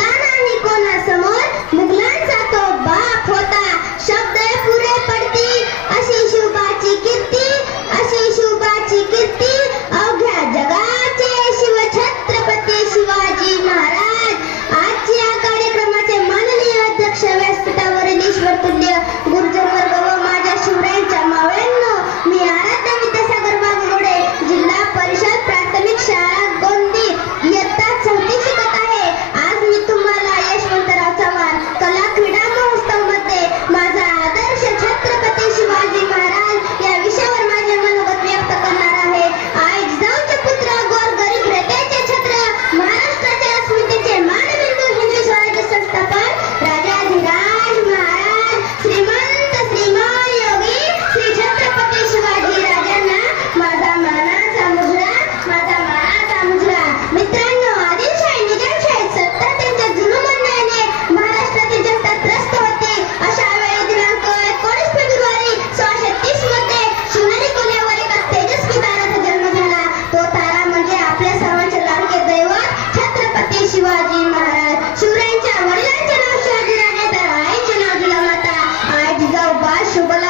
मुघलांना आणि कोणासमोर मुघलांचा तो बाप होता शब्द chocolate.